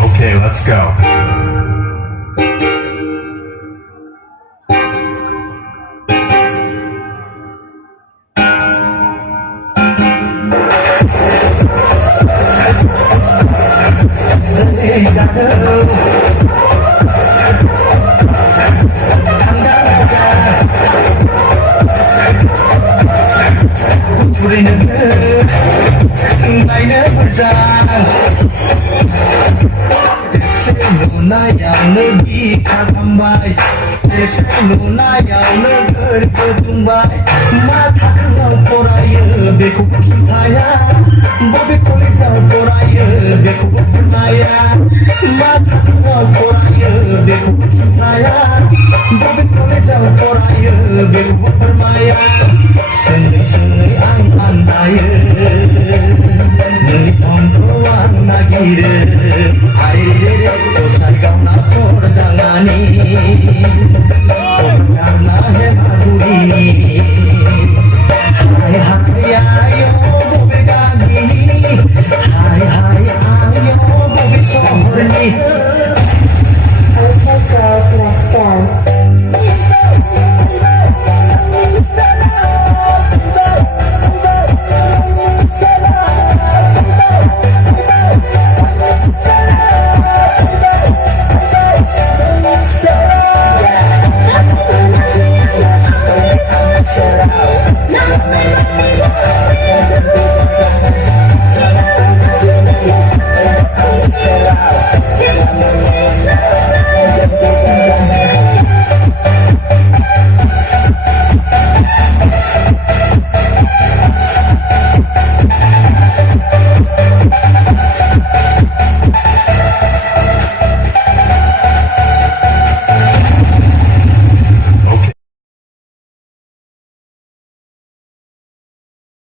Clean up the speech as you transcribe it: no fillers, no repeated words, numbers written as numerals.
Okay, let's go. Nainw Mwjang Nainw खालामबाय नुनायावनो गोरबो दुंबाय मा थाखोआव फरायो बेखौबो खिन्थाया बबे कलेजाव फरायो बेखौबो खोनाया मा थाखोआव फरायो बेखौबो